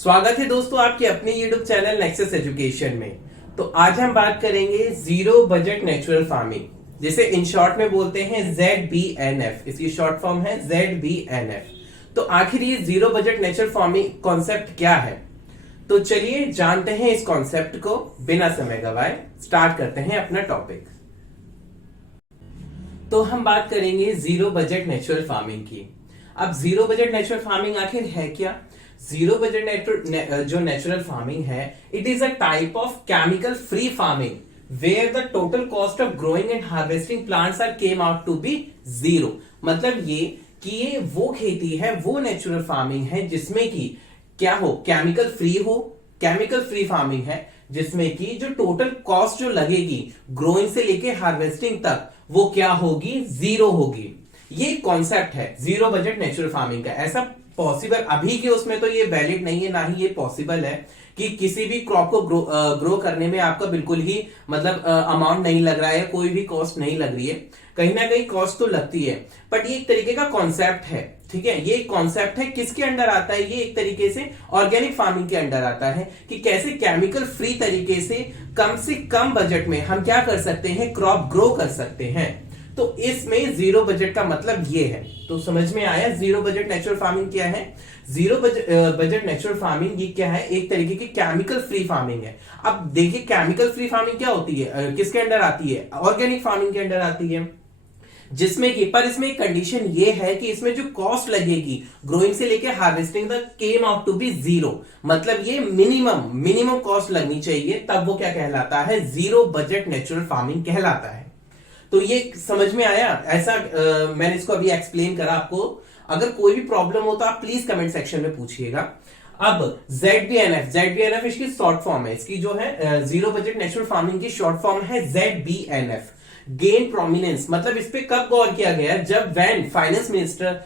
स्वागत है दोस्तों आपके अपने YouTube चैनल नेक्सस एजुकेशन में। तो आज हम बात करेंगे जीरो बजट नेचुरल फार्मिंग, जिसे इन शॉर्ट में बोलते हैं ZBNF। इसकी शॉर्ट फॉर्म है ZBNF। तो आखिर ये zero budget natural farming concept क्या है, तो चलिए जानते हैं इस कॉन्सेप्ट को। बिना समय गवाए स्टार्ट करते हैं अपना टॉपिक। तो हम बात करेंगे जीरो बजट नेचुरल फार्मिंग की। अब जीरो बजट नेचुरल फार्मिंग आखिर है क्या? जीरो बजट जो नेचुरल फार्मिंग है, it is a type of chemical free farming where the total cost of growing and harvesting plants are came out to be zero. मतलब ये कि ये वो खेती है, वो नेचुरल फार्मिंग है जिसमें कि क्या हो, केमिकल फ्री हो। केमिकल फ्री फार्मिंग है जिसमें कि जो टोटल कॉस्ट जो लगेगी ग्रोइंग से लेके हार्वेस्टिंग तक, वो क्या होगी, जीरो होगी। ये कॉन्सेप्ट है जीरो बजट नेचुरल फार्मिंग का। ऐसा पॉसिबल अभी के उसमें तो ये वैलिड नहीं है, ना ही ये पॉसिबल है कि किसी भी क्रॉप को ग्रो करने में आपका बिल्कुल ही मतलब अमाउंट नहीं लग रहा है, कोई भी कॉस्ट नहीं लग रही है। कहीं ना कहीं कॉस्ट तो लगती है, बट ये एक तरीके का कॉन्सेप्ट है। ठीक है, ये कॉन्सेप्ट है, किसके अंडर आता है? ये एक तरीके से ऑर्गेनिक फार्मिंग के अंडर आता है कि कैसे केमिकल फ्री तरीके से कम बजट में हम क्या कर सकते हैं, क्रॉप ग्रो कर सकते हैं। तो इसमें जीरो बजट का मतलब ये है। तो समझ में आया जीरो बजट नेचुरल फार्मिंग क्या है? जीरो बजट नेचुरल फार्मिंग ये क्या है? एक तरीके की केमिकल फ्री फार्मिंग है। अब देखिए केमिकल फ्री फार्मिंग क्या होती है, किसके अंडर आती है? ऑर्गेनिक फार्मिंग के अंडर आती है, जिसमें कि पर इसमें एक कंडीशन ये है कि इसमें जो कॉस्ट लगेगी ग्रोइंग से लेके हार्वेस्टिंग तक came out to be zero. मतलब ये मिनिमम कॉस्ट लगनी चाहिए, तब वो क्या कहलाता है, जीरो बजट नेचुरल फार्मिंग कहलाता है। तो ये समझ में आया? ऐसा मैंने इसको अभी एक्सप्लेन करा आपको। अगर कोई भी प्रॉब्लम हो तो आप प्लीज कमेंट सेक्शन में पूछिएगा। अब ZBNF इसकी शॉर्ट फॉर्म है, इसकी जो है जीरो बजट नेचुरल फार्मिंग की शॉर्ट फॉर्म है ZBNF। गेन प्रोमिनेंस, मतलब इस पे कब गौर किया गया? जब when finance minister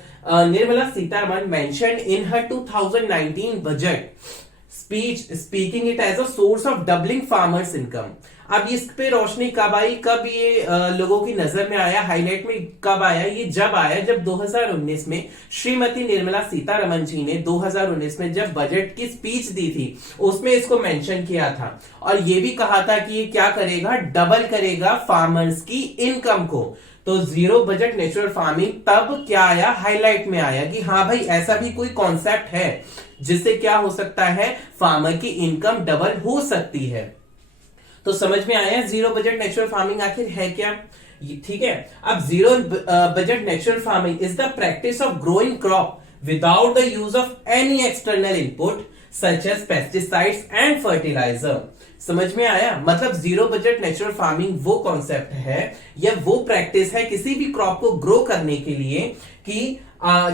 Nirmala Sitharaman mention in her 2019 budget speech speaking it as a source of doubling farmers income. अब इस पे रोशनी कब आई, कब ये लोगों की नजर में आया, हाईलाइट में कब आया? ये जब आया जब 2019 में श्रीमती निर्मला सीतारमण जी ने 2019 में जब बजट की स्पीच दी थी, उसमें इसको मेंशन किया था और ये भी कहा था कि ये क्या करेगा, डबल करेगा फार्मर्स की इनकम को। तो जीरो बजट नेचुरल फार्मिंग तब क्या आया, हाईलाइट में आया कि हाँ भाई ऐसा भी कोई कॉन्सेप्ट है जिससे क्या हो सकता है, फार्मर की इनकम डबल हो सकती है। तो समझ में आया जीरो बजट नेचुरल फार्मिंग आखिर है क्या? ठीक है। अब zero budget natural farming is the practice of growing crop without the use of any external input such as pesticides and fertiliser. समझ में आया? मतलब जीरो बजट नेचुरल फार्मिंग वो कॉन्सेप्ट है या वो प्रैक्टिस है किसी भी क्रॉप को ग्रो करने के लिए कि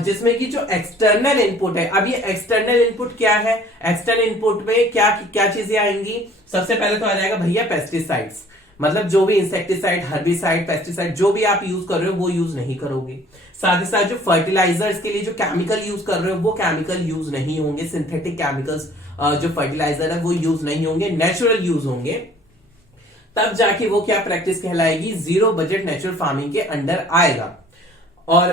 जिसमें कि जो एक्सटर्नल इनपुट है। अब ये एक्सटर्नल इनपुट क्या है? एक्सटर्नल इनपुट में क्या क्या चीजें आएंगी? सबसे पहले तो आ जाएगा भैया पेस्टिसाइड्स, मतलब जो भी इंसेक्टिसाइड, हर्बिसाइड, पेस्टिसाइड जो भी आप यूज कर रहे हो वो यूज नहीं करोगे। साथ ही साथ जो फर्टिलाइजर्स के लिए जो केमिकल यूज कर रहे हो वो केमिकल यूज नहीं होंगे। सिंथेटिक केमिकल्स जो फर्टिलाइजर है वो यूज नहीं होंगे, नेचुरल यूज होंगे। तब जाके वो क्या प्रैक्टिस कहलाएगी, जीरो बजट नेचुरल फार्मिंग के अंडर आएगा। और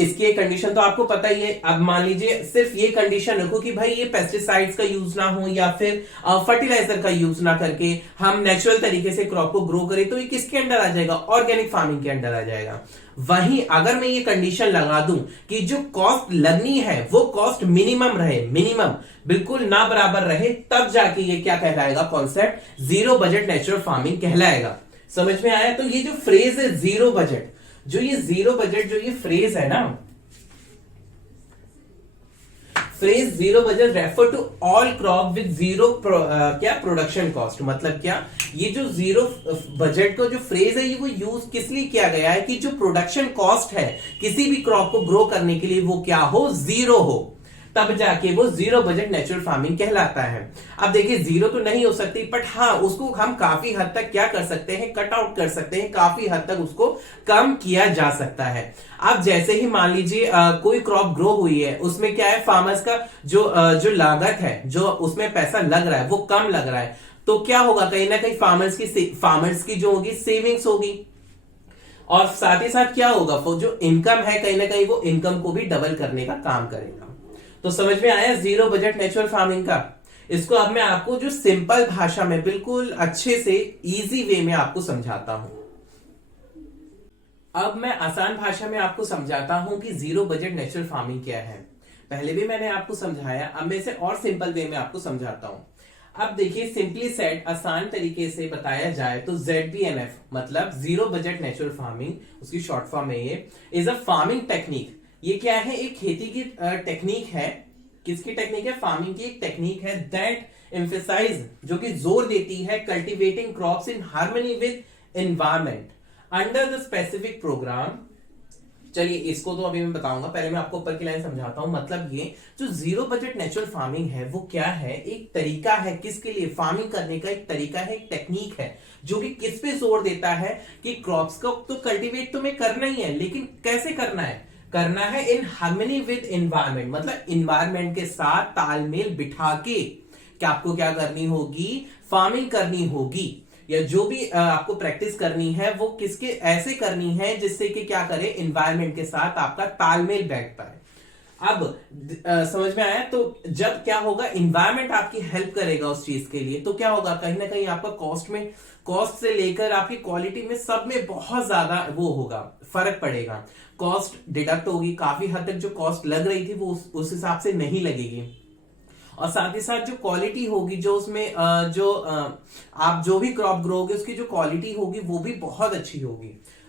इसकी एक कंडीशन तो आपको पता ही है। अब मान लीजिए सिर्फ ये कंडीशन रखो कि भाई ये पेस्टिसाइड्स का यूज ना हो या फिर फर्टिलाइजर का यूज ना करके हम नेचुरल तरीके से क्रॉप को ग्रो करें, तो ये किसके अंडर आ जाएगा, ऑर्गेनिक फार्मिंग के अंडर आ जाएगा। वहीं अगर मैं ये कंडीशन लगा दूं कि जो कॉस्ट लगनी है वो कॉस्ट मिनिमम रहे, मिनिमम बिल्कुल ना बराबर रहे, तब जाके ये क्या कहलाएगा, concept zero budget natural farming कहलाएगा। समझ में आया? तो ये जो फ्रेज है जीरो बजट, जो ये जीरो बजट जो ये फ्रेज है ना, phrase zero budget refer to all crop with zero क्या प्रोडक्शन कॉस्ट। मतलब क्या, ये जो जीरो बजट का जो फ्रेज है ये वो यूज किस लिए किया गया है कि जो प्रोडक्शन कॉस्ट है किसी भी क्रॉप को ग्रो करने के लिए वो क्या हो, जीरो हो, तब जाके वो जीरो बजट नेचुरल फार्मिंग कहलाता है। अब देखिए जीरो तो नहीं हो सकती, बट हाँ उसको हम काफी हद तक क्या कर सकते हैं, कट आउट कर सकते हैं, काफी हद तक उसको कम किया जा सकता है। अब जैसे ही मान लीजिए कोई क्रॉप ग्रो हुई है, उसमें क्या है, फार्मर्स का जो लागत है, जो उसमें पैसा लग रहा है वो कम लग रहा है, तो क्या होगा, कहीं ना कहीं फार्मर्स की जो होगी सेविंग्स होगी। और साथ ही साथ क्या होगा, वो जो इनकम है कहीं ना कहीं वो इनकम को भी डबल करने का काम करेगा। तो समझ में आया जीरो बजट नेचुरल फार्मिंग का। इसको अब मैं आपको जो सिंपल भाषा में बिल्कुल अच्छे से इजी वे में आपको समझाता हूं। अब मैं आसान भाषा में आपको समझाता हूं कि जीरो बजट नेचुरल फार्मिंग क्या है। पहले भी मैंने आपको समझाया, अब मैं इसे और सिंपल वे में आपको समझाता हूं। अब देखिए, सिंपली सेट आसान तरीके से बताया जाए तो ZBNF मतलब जीरो बजट नेचुरल फार्मिंग, उसकी शॉर्ट फॉर्म है ये, इज अ फार्मिंग टेक्निक। ये क्या है? एक खेती की टेक्निक है। किसकी टेक्निक है? फार्मिंग की एक टेक्निक है। दैट एम्फेसाइज, जो कि जोर देती है, cultivating crops in harmony with environment under the specific programme. चलिए इसको तो अभी मैं बताऊंगा, पहले मैं आपको ऊपर की लाइन समझाता हूं। मतलब ये जो जीरो बजट नेचुरल फार्मिंग है वो क्या है? एक तरीका है। किसके लिए? फार्मिंग करने का एक तरीका है, एक टेक्निक है, जो कि किस पे जोर देता है कि क्रॉप्स को तो कल्टीवेट तो मैं करना ही है, लेकिन कैसे करना है? करना है इन हार्मनी विद एनवायरमेंट, मतलब एनवायरमेंट के साथ तालमेल बिठा के कि आपको क्या करनी होगी? फार्मिंग करनी होगी, या जो भी आपको प्रैक्टिस करनी है वो किसके ऐसे करनी है जिससे कि क्या करे? एनवायरमेंट के साथ आपका तालमेल बैठ पाए। अब समझ में आया? तो जब क्या होगा, एनवायरमेंट आपकी हेल्प करेगा उस चीज के लिए, तो क्या होगा? कहीं ना कहीं आपका कॉस्ट से लेकर आपकी क्वालिटी में, सब में बहुत ज्यादा वो होगा, फर्क पड़ेगा। कॉस्ट डिडक्ट होगी, काफी हद तक जो कॉस्ट लग रही थी वो उस हिसाब से नहीं लगेगी। और साथ ही साथ जो क्वालिटी होगी, जो उसमें आप जो भी क्रॉप ग्रोगे उसकी जो क्वालिटी होगी वो भी बहुत अच्छी होगी।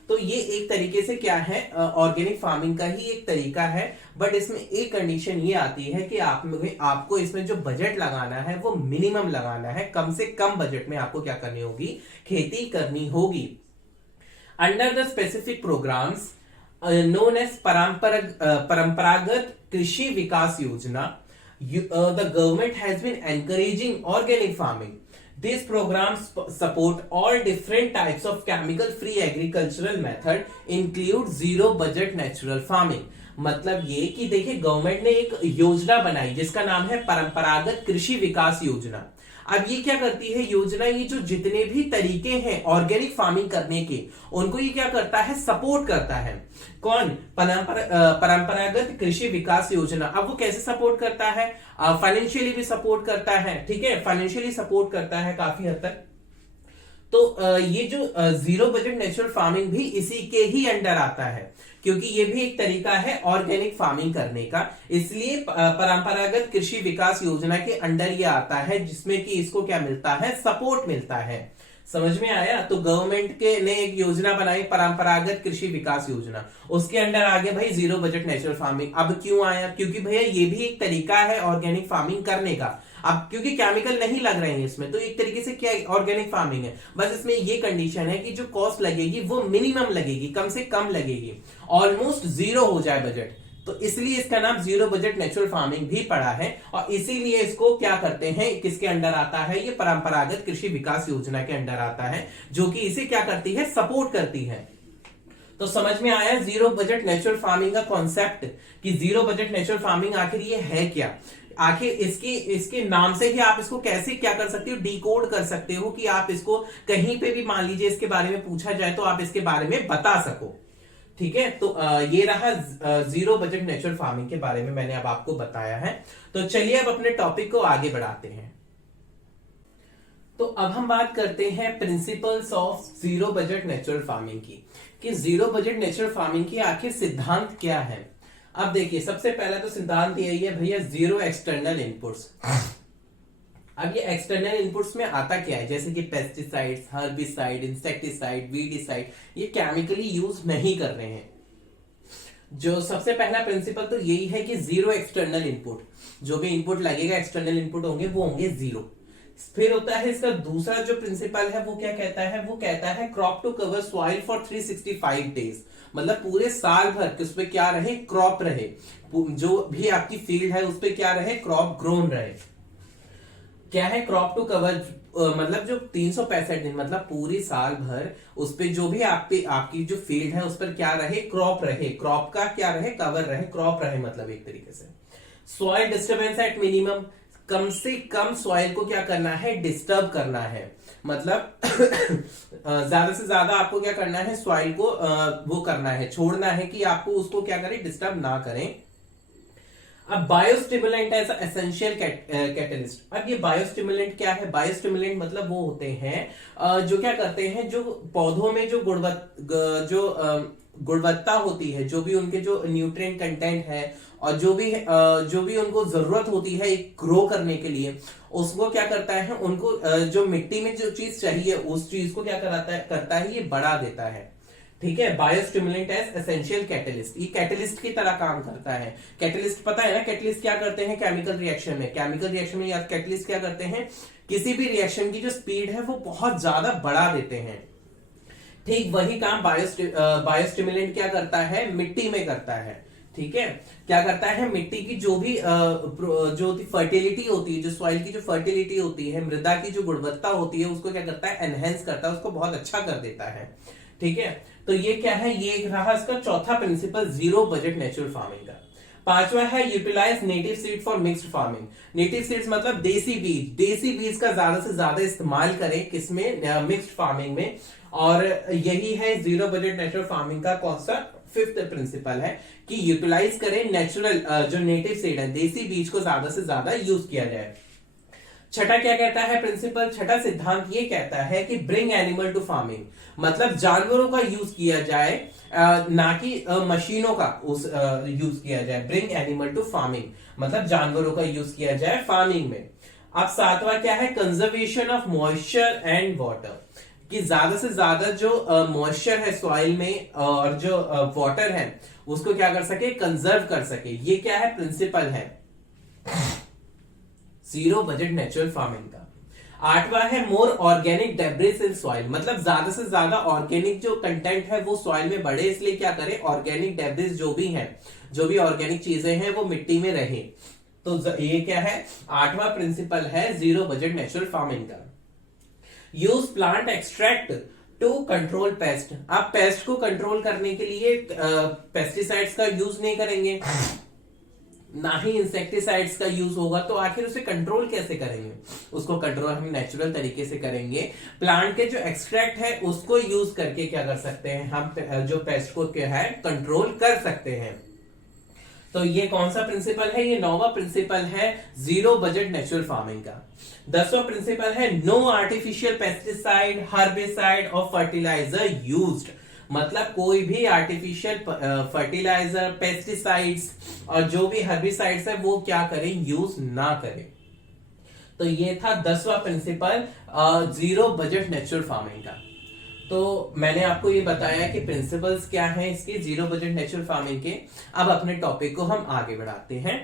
तो ये एक तरीके से क्या है? ऑर्गेनिक फार्मिंग का ही एक तरीका है। बट इसमें एक कंडीशन ये आती है कि आपको इसमें जो बजट लगाना है वो मिनिमम लगाना है। कम से कम बजट में आपको क्या करनी होगी? खेती करनी होगी। Under the specific programmes known as Paramparagat Krishi विकास योजना, the government has been encouraging organic farming. These programs support all different types of chemical-free agricultural method, include zero budget natural farming. मतलब ये कि देखिए, गवर्नमेंट ने एक योजना बनाई जिसका नाम है परंपरागत कृषि विकास योजना। अब ये क्या करती है योजना? ये जो जितने भी तरीके हैं ऑर्गेनिक फार्मिंग करने के, उनको ये क्या करता है? सपोर्ट करता है। कौन? परंपरागत कृषि विकास योजना। अब वो कैसे सपोर्ट करता है? फाइनेंशियली भी सपोर्ट करता है, ठीक है, फाइनेंशियली सपोर्ट करता है काफी हद तक। तो ये जो जीरो बजट नेचुरल फार्मिंग भी इसी के ही अंडर आता है, क्योंकि ये भी एक तरीका है ऑर्गेनिक फार्मिंग करने का। इसलिए परंपरागत कृषि विकास योजना के अंडर ये आता है, जिसमें कि इसको क्या मिलता है? सपोर्ट मिलता है। समझ में आया? तो गवर्नमेंट के ने एक योजना बनाई, परंपरागत कृषि विकास योजना, उसके अंडर आगे भाई जीरो बजट नेचुरल फार्मिंग। अब क्यों आया? क्योंकि भैया ये भी एक तरीका है ऑर्गेनिक फार्मिंग करने का। अब क्योंकि केमिकल नहीं लग रहे हैं इसमें, तो एक तरीके से क्या ऑर्गेनिक फार्मिंग है। बस इसमें ये कंडीशन है कि जो कॉस्ट लगेगी वो मिनिमम लगेगी, कम से कम लगेगी, ऑलमोस्ट जीरो हो जाए बजट। तो इसलिए इसका नाम जीरो बजट नेचुरल फार्मिंग भी पड़ा है। और इसीलिए इसको क्या करते हैं, किसके अंडर आता है? ये परंपरागत कृषि विकास योजना के अंडर आता है, जो कि इसे क्या करती है? सपोर्ट करती है। तो समझ में आया जीरो बजट नेचुरल फार्मिंग का कॉन्सेप्ट, कि जीरो बजट नेचुरल फार्मिंग आखिर ये है क्या? आखिर इसके नाम से ही आप इसको कैसे क्या कर सकते हो? डिकोड कर सकते हो कि आप इसको कहीं पे भी मान लीजिए इसके बारे में पूछा जाए तो आप इसके बारे में बता सको। ठीक है, तो ये रहा जीरो बजट नेचुरल फार्मिंग के बारे में मैंने अब आपको बताया है। तो चलिए अब अपने टॉपिक को आगे बढ़ाते हैं। तो अब हम बात करते हैं principles of zero budget natural farming की, कि जीरो बजट नेचुरल फार्मिंग की आखिर सिद्धांत क्या है। अब देखिए, सबसे पहला तो सिद्धांत यही है भैया, जीरो एक्सटर्नल इनपुट्स। अब ये एक्सटर्नल इनपुट्स में आता क्या है? जैसे कि पेस्टिसाइड्स, हर्बिसाइड, इंसेक्टिसाइड, वीडिसाइड, ये केमिकली यूज नहीं कर रहे हैं। जो सबसे पहला प्रिंसिपल तो यही है कि जीरो एक्सटर्नल इनपुट, जो भी इनपुट लगेगा एक्सटर्नल इनपुट होंगे वो होंगे जीरो। फिर होता है इसका दूसरा जो प्रिंसिपल है वो क्या कहता है? वो कहता है crop to cover soil for 365 days, मतलब पूरे साल भर उस पे क्या रहे? क्रॉप रहे, जो भी आपकी फील्ड है उस पे क्या रहे? क्रॉप ग्रोन रहे। क्या है क्रॉप टू कवर? मतलब जो 365 दिन, मतलब पूरी साल भर उस पे जो भी आपकी जो फील्ड है उस पर क्या रहे? क्रॉप रहे। क्रॉप का क्या रहे? कवर रहे, क्रॉप रहे, मतलब एक तरीके से। सॉइल डिस्टर्बेंस एट मिनिमम, कम से कम सॉइल को क्या करना है? डिस्टर्ब करना है, मतलब ज्यादा से ज्यादा आपको क्या करना है? सॉइल को वो करना है, छोड़ना है कि आपको उसको क्या करें? डिस्टर्ब ना करें। अब बायोस्टिमुलेंट एज एसेंशियल कैटलिस्ट। अब ये बायोस्टिमुलेंट क्या है? बायोस्टिमुलेंट मतलब वो होते हैं जो क्या करते हैं, जो पौधों में जो गुणवत्ता होती है, जो भी उनके जो न्यूट्रिएंट कंटेंट है और जो भी उनको जरूरत होती है एक ग्रो करने के लिए, उसको क्या करता है, उनको जो मिट्टी में जो चीज चाहिए उस चीज को क्या करता है ये बढ़ा देता है। ठीक है, बायोस्टिमुलेंट एज एसेंशियल कैटलिस्ट, ये कैटलिस्ट की तरह काम करता है। कैटलिस्ट पता है ना, कैटलिस्ट क्या करते हैं केमिकल रिएक्शन में या कैटलिस्ट क्या करते हैं, किसी भी रिएक्शन की जो स्पीड है वो बहुत ज्यादा बढ़ा देते हैं। ठीक वही काम बायोस्टिमुलेंट क्या करता है, मिट्टी में करता है। ठीक है, क्या करता है, मिट्टी की जो भी जो फर्टिलिटी होती है, जो सॉइल की जो फर्टिलिटी होती है, मृदा की जो गुणवत्ता होती है, उसको क्या करता है, एनहेंस करता है, उसको बहुत अच्छा कर देता है। ठीक है, तो ये क्या है, ये एक रहा इसका चौथा principle zero budget natural farming का। पांचवा है utilise native seed for mixed farming. Native seeds मतलब देसी बीज, देसी बीज का ज्यादा से ज्यादा इस्तेमाल करें किसमें, मिक्स्ड फार्मिंग में। और यही है जीरो बजट नेचुरल फार्मिंग का कौन सा फिफ्थ प्रिंसिपल है कि यूटिलाइज करें नेचुरल जो नेटिव सीड है, देसी बीज को ज्यादा से ज्यादा यूज किया जाए। छठा क्या कहता है प्रिंसिपल, छठा सिद्धांत ये कहता है कि ब्रिंग एनिमल टू फार्मिंग, मतलब जानवरों का यूज किया जाए, ना कि मशीनों का यूज किया जाए। ब्रिंग एनिमल टू फार्मिंग मतलब जानवरों का यूज किया जाए फार्मिंग में। अब सातवां क्या है, conservation of moisture and water, कि ज्यादा से ज्यादा जो मॉइस्चर है सॉइल में और जो वाटर है उसको क्या कर सके, कंजर्व कर सके। ये क्या है, प्रिंसिपल है जीरो बजट नेचुरल फार्मिंग का। आठवां है मोर ऑर्गेनिक डेब्रिस इन सॉइल, मतलब ज्यादा से ज्यादा ऑर्गेनिक जो कंटेंट है वो सॉइल में बढ़े, इसलिए क्या करें, ऑर्गेनिक डेब्रिस जो भी है, जो भी ऑर्गेनिक चीजें हैं वो मिट्टी में रहे। तो ये क्या है, आठवां प्रिंसिपल है जीरो बजट नेचुरल फार्मिंग का। Use plant extract to control pest. आप पेस्ट को कंट्रोल करने के लिए पेस्टिसाइड्स का यूज नहीं करेंगे, ना ही इंसेक्टिसाइड्स का यूज होगा, तो आखिर उसे कंट्रोल कैसे करेंगे? उसको कंट्रोल हम नेचुरल तरीके से करेंगे। प्लांट के जो एक्सट्रैक्ट है उसको यूज करके क्या कर सकते हैं, हम जो पेस्ट को क्या है कंट्रोल कर सकते हैं। तो ये कौन सा प्रिंसिपल है, ये नौवां प्रिंसिपल है जीरो बजट नेचुरल फार्मिंग का। 10वां प्रिंसिपल है नो आर्टिफिशियल पेस्टिसाइड, हर्बिसाइड और फर्टिलाइजर यूज्ड, मतलब कोई भी आर्टिफिशियल फर्टिलाइजर, पेस्टिसाइड्स और जो भी हर्बिसाइड्स है वो क्या करें, यूज ना करें। तो ये था 10वां principal zero budget natural farming का। तो मैंने आपको ये बताया कि प्रिंसिपल्स क्या हैं इसके जीरो बजट नेचुरल फार्मिंग के। अब अपने टॉपिक को हम आगे बढ़ाते हैं।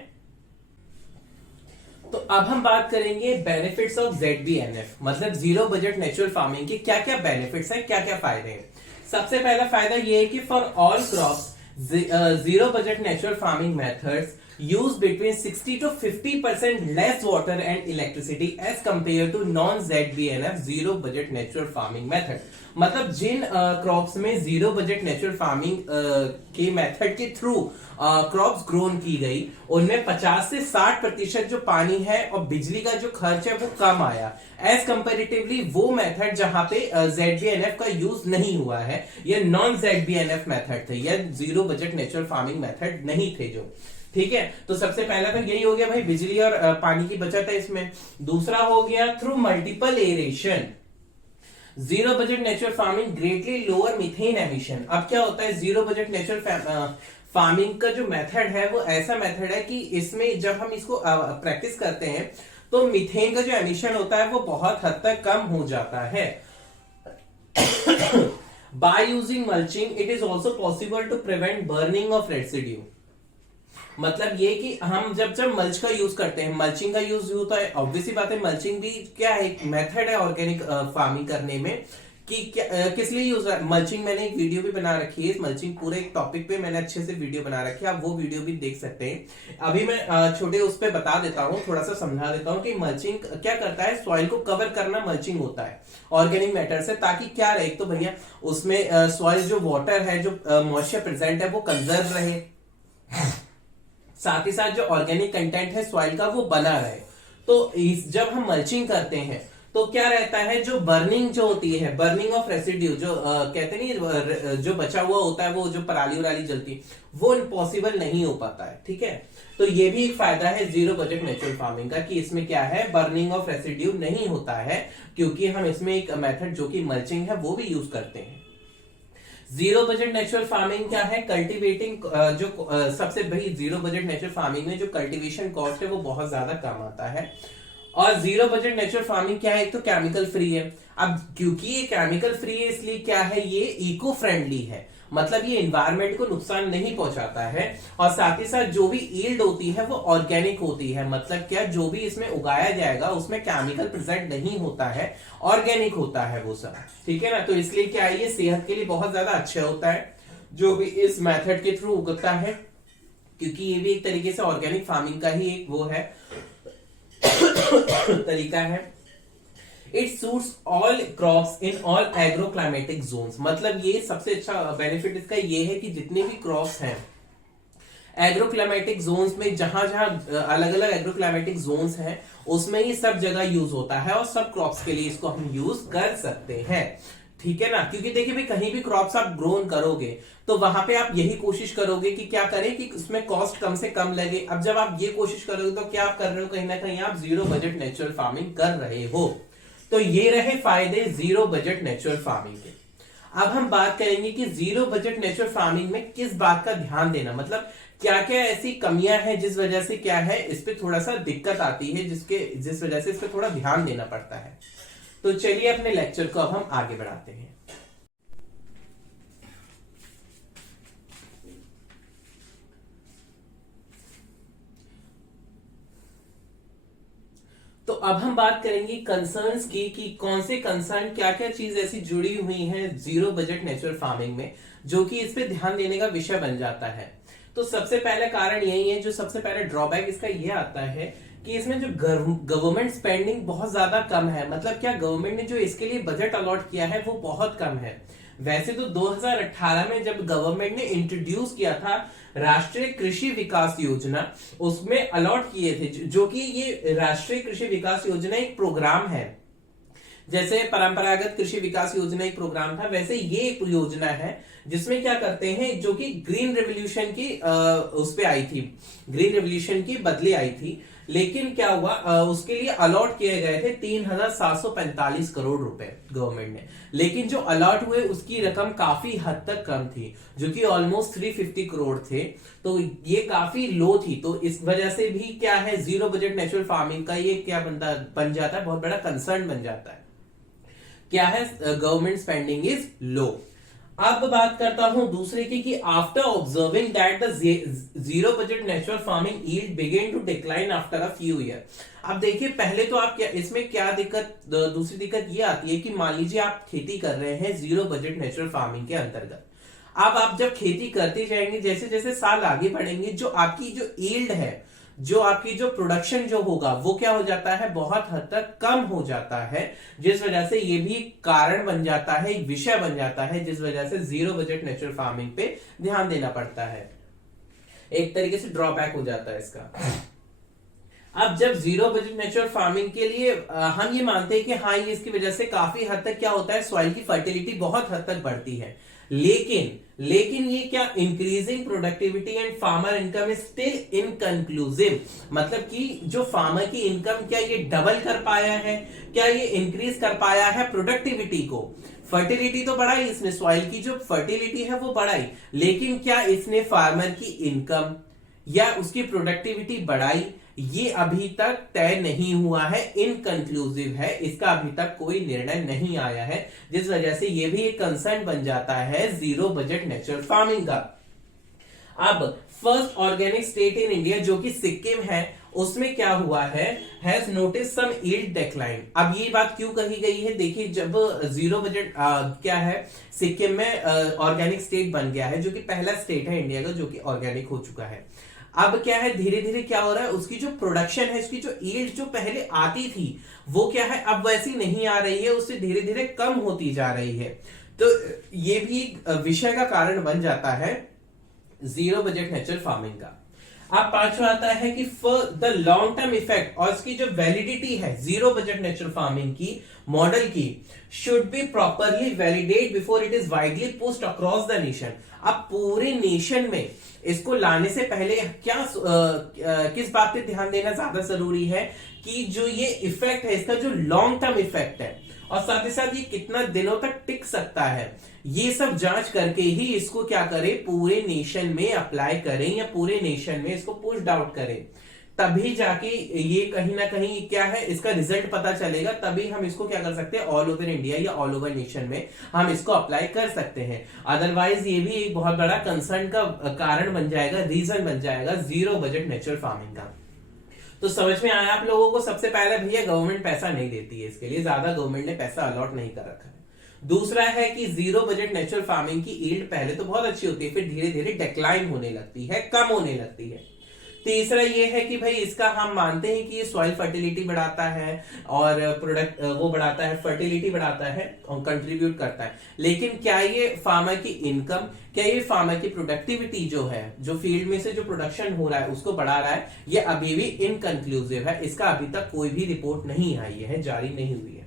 तो अब हम बात करेंगे बेनिफिट्स ऑफ ZBNF, मतलब जीरो बजट नेचुरल फार्मिंग के क्या क्या बेनिफिट्स हैं, क्या क्या फायदे हैं। सबसे पहला फायदा ये है कि for all crops zero budget natural farming methods use between 60 to 50% less water and electricity as compared to non-ZBNF zero budget natural farming method। मतलब जिन क्रॉप्स में जीरो बजट नेचुरल फार्मिंग के मेथड के थ्रू क्रॉप्स ग्रोन की गई, उनमें 50 से 60% जो पानी है और बिजली का जो खर्च है वो कम आया एज कंपेरेटिवली वो मेथड जहां पे ZBNF का यूज नहीं हुआ है, ये नॉन ZBNF मेथड थे, ये zero budget natural farming method नहीं थे जो। ठीक है, तो सबसे पहला तो यही हो गया भाई, बिजली और पानी की बचत है इसमें। दूसरा हो गया through multiple aeration, zero budget natural farming greatly lower methane emission. अब क्या होता है, जीरो बजट नेचुरल फार्मिंग का जो मेथड है वो ऐसा मेथड है कि इसमें जब हम इसको प्रैक्टिस करते हैं तो मीथेन का जो एमिशन होता है वो बहुत हद तक कम हो जाता है। By using mulching it is also possible to prevent burning of residue, मतलब ये कि हम जब मल्च का यूज करते हैं, मल्चिंग का यूज होता है, ऑब्वियसली बात है मल्चिंग भी क्या है, एक मेथड है ऑर्गेनिक फार्मिंग करने में कि किस लिए यूज है मल्चिंग। मैंने एक वीडियो भी बना रखी है इस मल्चिंग पूरे एक टॉपिक पे, मैंने अच्छे से वीडियो बना रखी है, आप वो वीडियो भी देख सकते हैं। अभी मैं छोटे उस पे बता देता हूँ, थोड़ा सा समझा देता हूँ कि मल्चिंग क्या करता है, सॉइल को कवर करना मल्चिंग होता है ऑर्गेनिक मैटर से, ताकि क्या रहे, तो भैया उसमें सॉइल जो वाटर है, जो मॉइस्चर प्रेजेंट है वो कंजर्व रहे, साथ ही साथ जो ऑर्गेनिक कंटेंट है सॉइल का वो बना रहे। तो जब हम मल्चिंग करते हैं तो क्या रहता है, जो बर्निंग जो होती है, बर्निंग ऑफ रेसिड्यू, जो कहते नहीं, जो बचा हुआ होता है, वो जो पराली उराली जलती है, वो पॉसिबल नहीं हो पाता है। ठीक है, तो ये भी एक फायदा है जीरो बजट नेचुरल फार्मिंग का, कि इसमें क्या है, बर्निंग ऑफ रेसिड्यू नहीं होता है, क्योंकि हम इसमें एक मेथड जो कि मल्चिंग है वो भी यूज करते हैं। जीरो बजट नेचुरल फार्मिंग क्या है, कल्टीवेटिंग, जो सबसे बड़ी जीरो बजट नेचुरल फार्मिंग में जो कल्टीवेशन कॉस्ट है वो बहुत ज्यादा कम आता है। और जीरो बजट नेचुरल फार्मिंग क्या है, एक तो केमिकल फ्री है। अब क्योंकि ये केमिकल फ्री है, इसलिए क्या है, ये इको फ्रेंडली है, मतलब ये एनवायरनमेंट को नुकसान नहीं पहुंचाता है। और साथ ही साथ जो भी यील्ड होती है वो ऑर्गेनिक होती है, मतलब क्या, जो भी इसमें उगाया जाएगा उसमें केमिकल प्रेजेंट नहीं होता है, ऑर्गेनिक होता है वो सब। ठीक है ना, तो इसलिए क्या है, ये सेहत के लिए बहुत ज्यादा अच्छा होता है जो भी इस मेथड के थ्रू उगता है, क्योंकि ये भी एक तरीके से ऑर्गेनिक फार्मिंग का ही एक वो है तरीका है। It suits all crops in all agroclimatic Jones, मतलब ये सबसे अच्छा बेनिफिट इसका ये है कि जितने भी क्रॉप्स हैं एग्रोक्लाइमेटिक जोन्स में, जहां जहां अलग अलग एग्रोक्लाइमेटिक जोन्स हैं, उसमें ये सब जगह यूज होता है और सब क्रॉप्स के लिए इसको हम यूज कर सकते हैं। ठीक है ना, क्योंकि देखिए भाई, कहीं भी क्रॉप्स आप ग्रोन करोगे तो वहां पे आप यही कोशिश करोगे कि क्या करें कि उसमें कॉस्ट कम से कम लगे। अब जब आप ये कोशिश करोगे तो क्या आप कर रहे हो, कहीं ना कहीं आप जीरो बजट नेचुरल फार्मिंग कर रहे हो। तो ये रहे फायदे जीरो बजट नेचुरल फार्मिंग के। अब हम बात करेंगे कि जीरो बजट नेचुरल फार्मिंग में किस बात का ध्यान देना, मतलब क्या क्या ऐसी कमियां हैं जिस वजह से क्या है, इस पे थोड़ा सा दिक्कत आती है, जिस वजह से इस पे थोड़ा ध्यान देना पड़ता है। तो चलिए अपने लेक्चर को अब हम आगे बढ़ाते हैं। तो अब हम बात करेंगे कंसर्न्स की, कि कौन से कंसर्न, क्या क्या चीज ऐसी जुड़ी हुई है जीरो बजट नेचुरल फार्मिंग में जो कि इस पे ध्यान देने का विषय बन जाता है। तो सबसे पहला कारण यही है, जो सबसे पहले ड्रॉबैक इसका ये आता है कि इसमें जो गवर्नमेंट स्पेंडिंग बहुत ज्यादा कम है, मतलब क्या, गवर्नमेंट ने जो इसके लिए बजट अलॉट किया है वो बहुत कम है। वैसे तो 2018 में जब गवर्नमेंट ने इंट्रोड्यूस किया था राष्ट्रीय कृषि विकास योजना, उसमें अलॉट किए थे, जो कि ये राष्ट्रीय कृषि विकास योजना एक प्रोग्राम है। जैसे परंपरागत कृषि विकास योजना एक प्रोग्राम था, वैसे ये एक योजना है जिसमें क्या करते हैं, जो कि ग्रीन रेवोल्यूशन की उस पे आई थी, ग्रीन रेवोल्यूशन की बदले आई थी। लेकिन क्या हुआ, उसके लिए अलॉट किए गए थे 3,745 करोड़ रुपए गवर्नमेंट ने, लेकिन जो अलॉट हुए उसकी रकम काफी हद तक कम थी, जो कि ऑलमोस्ट 350 करोड़ थे। तो ये काफी लो थी, तो इस वजह से भी क्या है, जीरो बजट नेचुरल फार्मिंग का ये क्या बन जाता है, बहुत बड़ा कंसर्न बन जाता है। क्या है, गवर्नमेंट स्पेंडिंग इज लो। अब बात करता हूं दूसरे की, कि after observing that the zero budget natural farming yield begin to decline after a few year. अब देखिए, पहले तो आप क्या, इसमें क्या दिक्कत, दूसरी दिक्कत ये आती है कि मान लीजिए आप खेती कर रहे हैं जीरो बजट नेचुरल फार्मिंग के अंतर्गत। अब आप जब खेती करते जाएंगे, जैसे जैसे साल आगे बढ़ेंगे, जो आपकी जो यील्ड है, जो आपकी जो प्रोडक्शन जो होगा, वो क्या हो जाता है, बहुत हद तक कम हो जाता है, जिस वजह से ये भी कारण बन जाता है, एक विषय बन जाता है, जिस वजह से जीरो बजट नेचुरल फार्मिंग पे ध्यान देना पड़ता है, एक तरीके से ड्रॉबैक हो जाता है इसका। अब जब जीरो बजट नेचुरल फार्मिंग के लिए हम ये मानते हैं कि हाँ, ये इसकी वजह से काफी हद तक क्या होता है, सॉइल की फर्टिलिटी बहुत हद तक बढ़ती है, लेकिन ये क्या, increasing productivity and farmer income is still inconclusive, मतलब कि जो फार्मर की इनकम, क्या ये डबल कर पाया है, क्या ये इंक्रीज कर पाया है प्रोडक्टिविटी को। फर्टिलिटी तो बढ़ाई इसने, सॉइल की जो फर्टिलिटी है वो बढ़ाई, लेकिन क्या इसने फार्मर की इनकम या उसकी प्रोडक्टिविटी बढ़ाई, ये अभी तक तय नहीं हुआ है, इनकंक्लूसिव है, इसका अभी तक कोई निर्णय नहीं आया है, जिस वजह से ये भी एक कंसर्न बन जाता है जीरो बजट नेचुरल फार्मिंग का। अब first organic state in India जो कि सिक्किम है, उसमें क्या हुआ है, has notice some yield decline. अब ये बात क्यों कही गई है, देखिए, जब जीरो बजट क्या है, सिक्किम में ऑर्गेनिक स्टेट बन गया है, जो कि पहला स्टेट है इंडिया का जो कि ऑर्गेनिक हो चुका है। अब क्या है, धीरे धीरे क्या हो रहा है, उसकी जो प्रोडक्शन है, उसकी जो यील्ड जो पहले आती थी, वो क्या है, अब वैसी नहीं आ रही है, उससे धीरे धीरे कम होती जा रही है। तो ये भी विषय का कारण बन जाता है जीरो बजट नेचुरल फार्मिंग का। अब पांचवा आता है कि for the long term effect, और इसकी जो वैलिडिटी है जीरो बजट नेचुरल फार्मिंग की मॉडल की, should be properly validate before it is widely pushed across the nation. अब पूरे नेशन में इसको लाने से पहले क्या किस बात पे ध्यान देना ज्यादा जरूरी है कि जो ये इफेक्ट है इसका जो लॉन्ग टर्म इफेक्ट है, और साथ ही साथ ये कितना दिनों तक टिक सकता है, ये सब जांच करके ही इसको क्या करें, पूरे नेशन में अप्लाई करें या पूरे नेशन में इसको पुश आउट करें। तभी जाके ये कहीं ना कहीं क्या है इसका रिजल्ट पता चलेगा, तभी हम इसको क्या कर सकते हैं, ऑल ओवर इंडिया या ऑल ओवर नेशन में हम इसको अप्लाई कर सकते हैं। अदरवाइज ये भी एक बहुत बड़ा कंसर्न का कारण बन जाएगा, रीजन बन जाएगा जीरो बजट नेचुरल फार्मिंग का। तो समझ में आया आप लोगों को? सबसे पहले भैया गवर्नमेंट पैसा नहीं देती है, इसके लिए ज्यादा गवर्नमेंट ने पैसा अलॉट नहीं कर रखा है। दूसरा है कि जीरो बजट नेचुरल फार्मिंग की यील्ड पहले तो बहुत अच्छी होती है, फिर धीरे धीरे डिक्लाइन होने लगती है, कम होने लगती है। तीसरा ये है कि भाई इसका हम मानते हैं कि ये सॉइल फर्टिलिटी बढ़ाता है और प्रोडक्ट वो बढ़ाता है, फर्टिलिटी बढ़ाता है और कंट्रीब्यूट करता है। लेकिन क्या ये फार्मर की इनकम, क्या ये फार्मर की प्रोडक्टिविटी जो है, जो फील्ड में से जो प्रोडक्शन हो रहा है उसको बढ़ा रहा है, ये अभी भी इनकंक्लूसिव है। इसका अभी तक कोई भी रिपोर्ट नहीं आई है, जारी नहीं हुई है।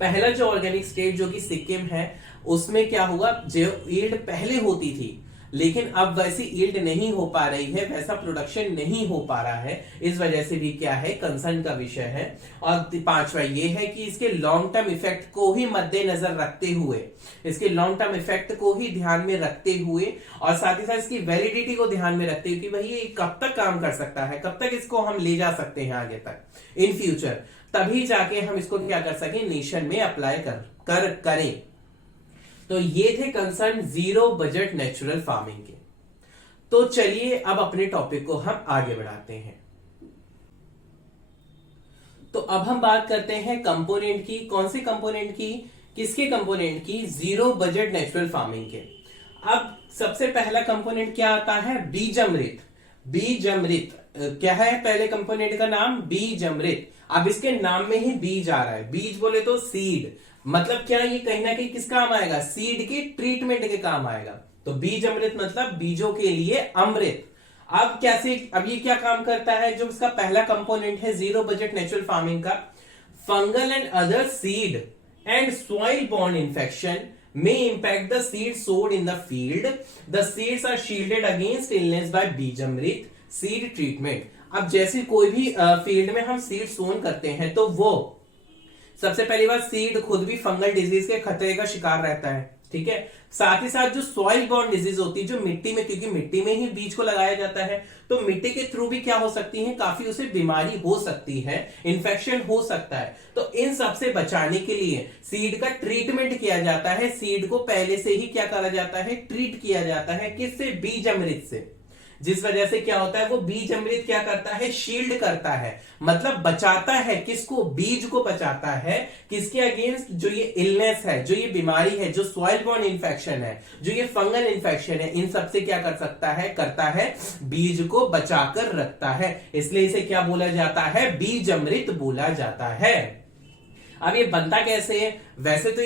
पहला जो ऑर्गेनिक स्टेट जो कि सिक्किम है, उसमें क्या हुआ, जो यील्ड पहले होती थी लेकिन अब वैसी यील्ड नहीं हो पा रही है, वैसा प्रोडक्शन नहीं हो पा रहा है, इस वजह से भी क्या है कंसर्न का विषय है। और पांचवा ये है कि इसके लॉन्ग टर्म इफेक्ट को ही मद्देनजर रखते हुए, इसके लॉन्ग टर्म इफेक्ट को ही ध्यान में रखते हुए और साथ ही साथ इसकी वैलिडिटी को ध्यान में रखते हुए कि भाई ये कब तक काम कर सकता है, कब तक इसको हम ले जा सकते हैं आगे तक इन फ्यूचर, तभी जाके हम इसको क्या कर सकें, नेशन में अप्लाई करें। तो ये थे concern zero budget natural farming के। तो चलिए अब अपने टॉपिक को हम आगे बढ़ाते हैं। तो अब हम बात करते हैं कंपोनेंट की। कौन से कंपोनेंट की, किसके कंपोनेंट की, जीरो बजट नेचुरल फार्मिंग के। अब सबसे पहला कंपोनेंट क्या आता है, बीजामृत। बीजामृत क्या है पहले कंपोनेंट का नाम, बीजामृत। अब इसके नाम में ही बीज आ रहा है, बीज बोले तो सीड, मतलब क्या ये कहीं ना कहीं किस काम आएगा, सीड के ट्रीटमेंट के काम आएगा। तो बीज अमृत मतलब बीजों के लिए अमृत। अब कैसे, अब ये क्या काम करता है, जो इसका पहला कंपोनेंट है जीरो बजट नेचुरल फार्मिंग का, fungal and other seed and soil born infection may impact the seed sowed in the field. The seeds are shielded against illness by Bijamrit seed treatment. अब जैसे कोई भी फील्ड में हम seed सोन करते हैं तो वो सबसे पहली बात, सीड खुद भी फंगल डिजीज के खतरे का शिकार रहता है, ठीक है। साथ ही साथ जो सॉइल बॉर्न डिजीज होती है, जो मिट्टी में, क्योंकि मिट्टी में ही बीज को लगाया जाता है, तो मिट्टी के थ्रू भी क्या हो सकती है, काफी उसे बीमारी हो सकती है, इन्फेक्शन हो सकता है। तो इन सब से बचाने के लिए सीड का ट्रीटमेंट किया जाता है। सीड को पहले से ही क्या करा जाता है, ट्रीट किया जाता है, किससे, बीज अमृत से। जिस वजह से क्या होता है, वो बीज अमृत क्या करता है, शील्ड करता है, मतलब बचाता है, किसको, बीज को बचाता है, किसके अगेंस्ट, जो ये इलनेस है, जो ये बीमारी है, जो सॉइल बॉर्न इन्फेक्शन है, जो ये फंगल इन्फेक्शन है, इन सब से क्या कर सकता है, करता है, बीज को बचाकर रखता है। इसलिए इसे क्या बोला जाता है, बीज अमृत बोला जाता है। अब ये बनता कैसे है, वैसे तो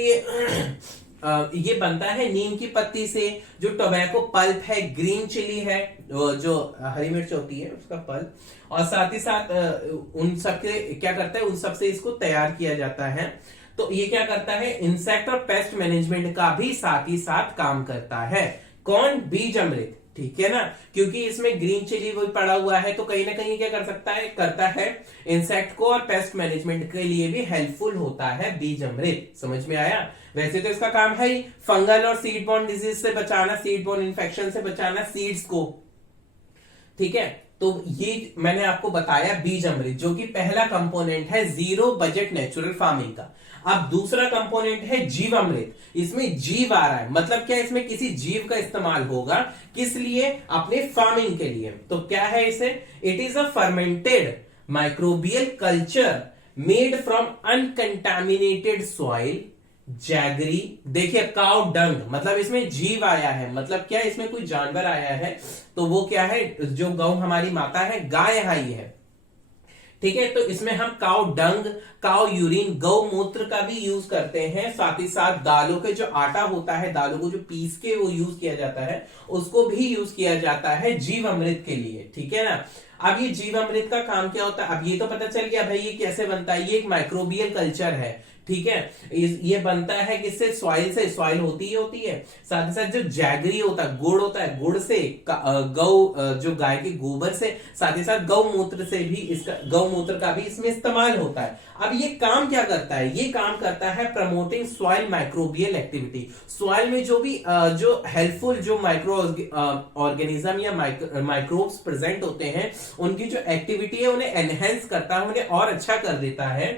ये बनता है नीम की पत्ती से, जो टोबैको पल्प है, ग्रीन चिली है, जो हरी मिर्च होती है उसका पल्प, और साथ ही साथ उन सब के क्या करता है, उन सब से इसको तैयार किया जाता है। तो ये क्या करता है, इंसेक्ट और पेस्ट मैनेजमेंट का भी साथ ही साथ काम करता है। कौन, बीज अमृत, ठीक है ना, क्योंकि इसमें ग्रीन चिली वो पड़ा हुआ है, तो कहीं ना कहीं क्या कर सकता है, करता है इंसेक्ट को और पेस्ट मैनेजमेंट के लिए भी हेल्पफुल होता है बीज अमृत। समझ में आया? वैसे तो इसका काम है ही फंगल और सीड बॉर्न डिजीज से बचाना, सीड बॉर्न इन्फेक्शन से बचाना सीड्स को, ठीक है। तो ये मैंने आपको बताया बीज अमृत, जो कि पहला कंपोनेंट है जीरो बजट नेचुरल फार्मिंग का। अब दूसरा कंपोनेंट है जीवामृत। इसमें जीव आ रहा है, मतलब क्या, इसमें किसी जीव का इस्तेमाल होगा, किस लिए, अपने फार्मिंग के लिए। तो क्या है इसे, it is a fermented microbial culture made from uncontaminated soil, jaggery, देखिए काउ डंग, मतलब इसमें जीव आया है, मतलब क्या, इसमें कोई जानवर आया है, तो वो क्या है, जो गौ हमारी माता है, गाय आई है, ठीक है। तो इसमें हम काउ डंग, काउ यूरिन, गौमूत्र का भी यूज करते हैं। साथ ही साथ दालों के जो आटा होता है, दालों को जो पीस के वो यूज किया जाता है, उसको भी यूज किया जाता है जीवामृत के लिए, ठीक है ना। अब ये जीवामृत का काम क्या होता है, अब ये तो पता चल गया भाई ये कैसे बनता है। ये एक माइक्रोबियल कल्चर है, ठीक है। ये बनता है किससे, सॉइल से, सॉइल होती ही होती है। साथ ही साथ जो जैगरी होता है, गुड़ होता है, गुड़ से, गौ जो गाय के गोबर से, साथ ही साथ गौमूत्र से भी, इसका गौमूत्र का भी इसमें इस्तेमाल होता है। अब ये काम क्या करता है, ये काम करता है promoting soil microbial activity. Soil में जो भी जो हेल्पफुल जो माइक्रो ऑर्गेनिज्म या माइक्रोब्स प्रेजेंट होते हैं, उनकी जो एक्टिविटी है उन्हें एनहेंस करता है, उन्हें और अच्छा कर देता है।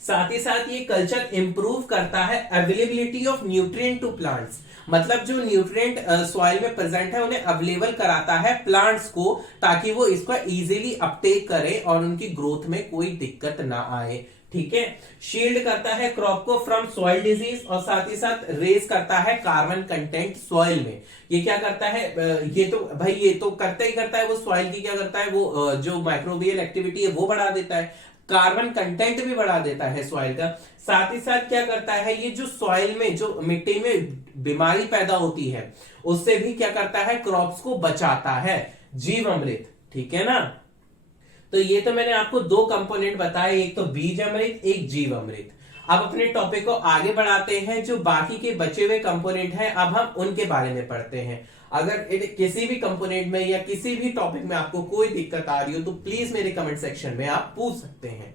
साथ ही साथ ये कल्चर इंप्रूव करता है availability of nutrient to plants, मतलब जो न्यूट्रिएंट सॉइल में प्रेजेंट है उन्हें अवेलेबल कराता है प्लांट्स को, ताकि वो इसको इजीली अपटेक करें और उनकी ग्रोथ में कोई दिक्कत ना आए, ठीक है। शील्ड करता है क्रॉप को फ्रॉम सॉइल डिजीज, और साथ ही साथ रेज करता है कार्बन कंटेंट सॉइल में। ये क्या करता है, ये तो भाई ये तो करता ही करता है, वो सॉइल की क्या करता है, वो जो माइक्रोबियल एक्टिविटी है वो बढ़ा देता है, कार्बन कंटेंट भी बढ़ा देता है सॉइल का। साथ ही साथ क्या करता है, ये जो सॉइल में, जो मिट्टी में बीमारी पैदा होती है, उससे भी क्या करता है, क्रॉप्स को बचाता है जीवामृत, ठीक है ना। तो ये तो मैंने आपको दो कंपोनेंट बताए, एक तो बीज अमृत, एक जीवामृत। अब अपने टॉपिक को आगे बढ़ाते हैं, जो बाकी के बचे हुए कंपोनेंट हैं अब हम उनके बारे में पढ़ते हैं। अगर किसी भी कंपोनेंट में या किसी भी टॉपिक में आपको कोई दिक्कत आ रही हो तो प्लीज मेरे कमेंट सेक्शन में आप पूछ सकते हैं।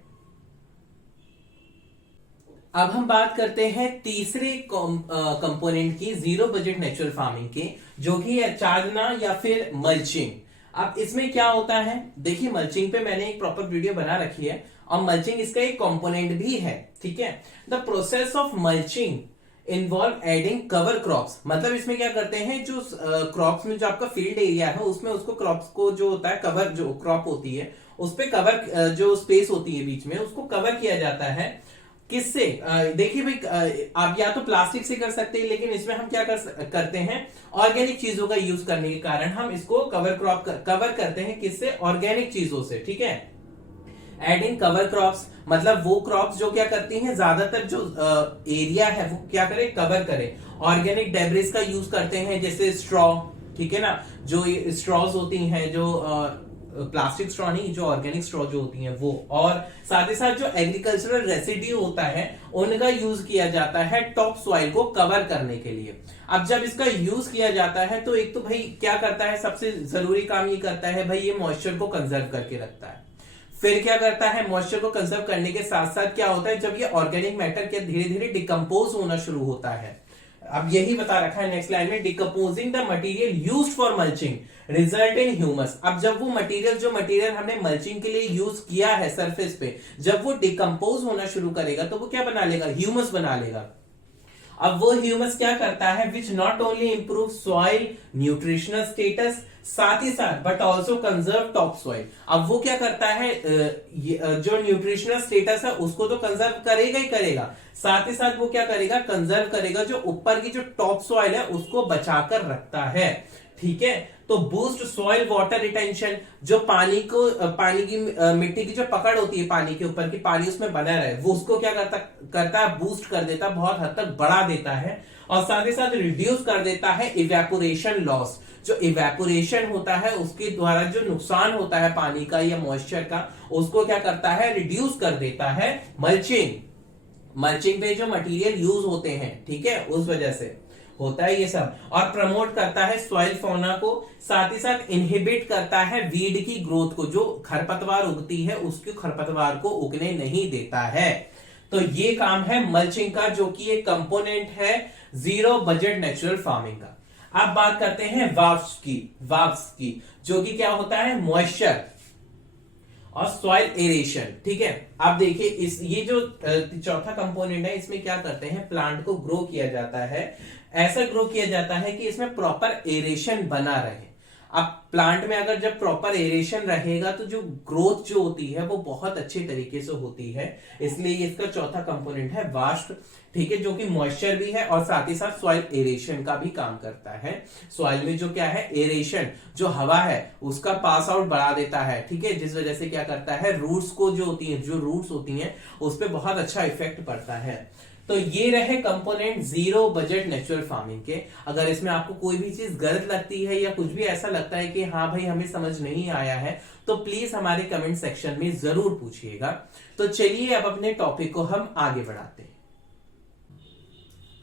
अब हम बात करते हैं तीसरे कंपोनेंट की, जीरो बजट नेचुरल फार्मिंग के, जो कि है चादना या फिर मल्चिंग। अब इसमें क्या होता है, देखिए मल्चिंग पे मैंने एक प्रॉपर वीडियो बना रखी है, और मल्चिंग इसका एक कंपोनेंट भी है, ठीक है। The process of mulching involve adding cover crops, मतलब इसमें क्या करते हैं, जो क्रॉप्स में जो आपका फील्ड एरिया है उसमें उसको क्रॉप्स को जो होता है, कवर जो क्रॉप होती है उस पे कवर, जो स्पेस होती है बीच में, उसको कवर किया जाता है। किससे, देखिए भाई आप या तो प्लास्टिक से कर सकते हैं, लेकिन इसमें हम क्या करते हैं, ऑर्गेनिक चीजों का यूज करने के कारण हम इसको कवर करते हैं, किससे, ऑर्गेनिक चीजों से, ठीक है। एडिंग कवर क्रॉप्स, मतलब वो क्रॉप्स जो क्या करती हैं, ज्यादातर जो एरिया है वो क्या करे, कवर करे। ऑर्गेनिक डेब्रिस का यूज करते हैं, जैसे स्ट्रॉ, ठीक है ना, जो स्ट्रॉज होती हैं, जो प्लास्टिक स्ट्रॉ नहीं, जो ऑर्गेनिक स्ट्रॉ जो होती हैं वो, और साथ ही साथ जो एग्रीकल्चरल रेसिड्यू होता है उनका यूज किया जाता है टॉप सॉइल को कवर करने के लिए। अब जब इसका यूज किया जाता है तो एक तो भाई क्या करता है, सबसे जरूरी काम ये करता है भाई, ये मॉइस्चर को कंजर्व करके रखता है। फिर क्या करता है, मॉइस्चर को कंजर्व करने के साथ साथ क्या होता है, जब ये ऑर्गेनिक मैटर क्या धीरे धीरे डिकम्पोज होना शुरू होता है, अब यही बता रखा है नेक्स्ट लाइन में, decomposing the material used for mulching result in humus. अब जब वो मटेरियल हमने मल्चिंग के लिए यूज किया है सरफेस पे, जब वो डिकम्पोज होना शुरू करेगा तो वो क्या बना लेगा, ह्यूमस बना लेगा। अब वो ह्यूमस क्या करता है, which not only improve soil nutritional status, साथ ही साथ but also conserve top soil. अब वो क्या करता है, जो न्यूट्रिशनल स्टेटस है उसको तो कंजर्व करेगा ही करेगा, साथ ही साथ वो क्या करेगा, कंजर्व करेगा जो ऊपर की जो टॉप सॉइल है उसको बचाकर रखता है, ठीक है। तो बूस्ट सॉइल वाटर रिटेंशन, जो पानी की मिट्टी की जो पकड़ होती है पानी के ऊपर की, पानी उसमें बना रहे, वो उसको क्या करता है, बूस्ट कर देता है, बहुत हद तक बढ़ा देता है। और साथ ही साथ रिड्यूस कर देता है इवेपोरेशन लॉस, जो इवेपोरेशन होता है उसके द्वारा जो नुकसान होता है पानी का या मॉइस्चर का, उसको क्या करता है, रिड्यूस कर देता है मल्चिंग पे जो मटेरियल यूज होते हैं, ठीक है, उस वजह से होता है ये सब। और प्रमोट करता है सॉइल फौना को, साथ ही साथ इनहिबिट करता है वीड की ग्रोथ को, जो खरपतवार उगती है उसके खरपतवार को उगने नहीं देता है। तो ये काम है मल्चिंग का, जो कि एक कंपोनेंट है जीरो बजट नेचुरल फार्मिंग का। अब बात करते हैं वाव्स की, जो कि क्या होता है, मॉइस्चर और सॉइल एरेशन, ठीक है। आप देखिए ये जो चौथा कंपोनेंट है, इसमें क्या करते हैं, प्लांट को ग्रो किया जाता है, ऐसा ग्रो किया जाता है कि इसमें प्रॉपर एरेशन बना रहे। अब प्लांट में अगर जब प्रॉपर एरेशन रहेगा तो जो ग्रोथ जो होती है वो बहुत अच्छे तरीके से होती है। इसलिए इसका चौथा कंपोनेंट है वाष्प, ठीक है, जो कि मॉइस्चर भी है और साथ ही साथ सॉइल एरेशन का भी काम करता है। सॉइल में जो क्या है, एरेशन, जो हवा है उसका पास आउट बढ़ा देता है, ठीक है, जिस वजह से क्या करता है, रूट्स को जो होती है, जो रूट्स होती हैं उस पर बहुत अच्छा इफेक्ट पड़ता है। तो ये रहे component zero budget natural farming के। अगर इसमें आपको कोई भी चीज गलत लगती है या कुछ भी ऐसा लगता है कि हाँ भाई हमें समझ नहीं आया है, तो प्लीज हमारे कमेंट सेक्शन में जरूर पूछिएगा। तो चलिए अब अपने टॉपिक को हम आगे बढ़ाते हैं।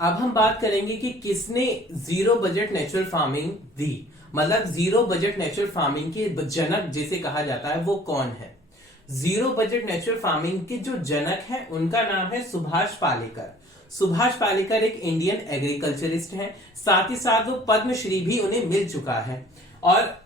अब हम बात करेंगे कि किसने जीरो बजट नेचुरल फार्मिंग दी, मतलब जीरो बजट नेचुरल फार्मिंग के जनक जिसे कहा जाता है वो कौन है। जीरो बजट नेचुरल फार्मिंग के जो जनक हैं उनका नाम है सुभाष पालेकर। सुभाष पालेकर एक इंडियन एग्रीकल्चरिस्ट हैं, साथ ही साथ वो पद्मश्री भी उन्हें मिल चुका है और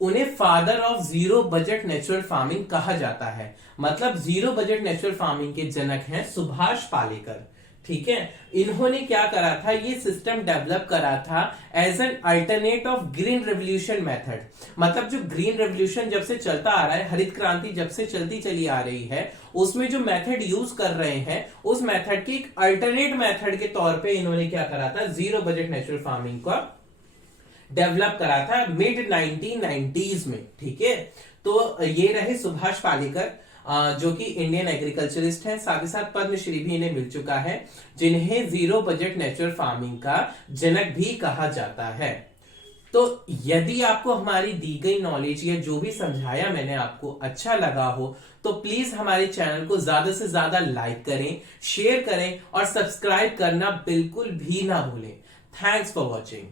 उन्हें father of zero budget natural farming कहा जाता है। मतलब जीरो बजट नेचुरल फार्मिंग के जनक हैं सुभाष पालेकर, ठीक है। इन्होंने क्या करा था, ये सिस्टम डेवलप करा था as an alternate of green revolution method. मतलब जो ग्रीन रेवोल्यूशन जब से चलता आ रहा है, हरित क्रांति जब से चलती चली आ रही है, उसमें जो मेथड यूज कर रहे हैं उस मेथड की एक अल्टरनेट मेथड के तौर पे इन्होंने क्या करा था, जीरो बजट नेचुरल फार्मिंग का डेवलप करा था मिड 1990s में, ठीक है। तो ये रहे सुभाष पालेकर जो कि इंडियन एग्रीकल्चरिस्ट है, साथ ही साथ पद्मश्री भी इन्हें मिल चुका है, जिन्हें जीरो बजट नेचुरल फार्मिंग का जनक भी कहा जाता है। तो यदि आपको हमारी दी गई नॉलेज या जो भी समझाया मैंने आपको अच्छा लगा हो तो प्लीज हमारे चैनल को ज्यादा से ज्यादा लाइक करें, शेयर करें और सब्सक्राइब करना बिल्कुल भी ना भूलें। Thanks for watching.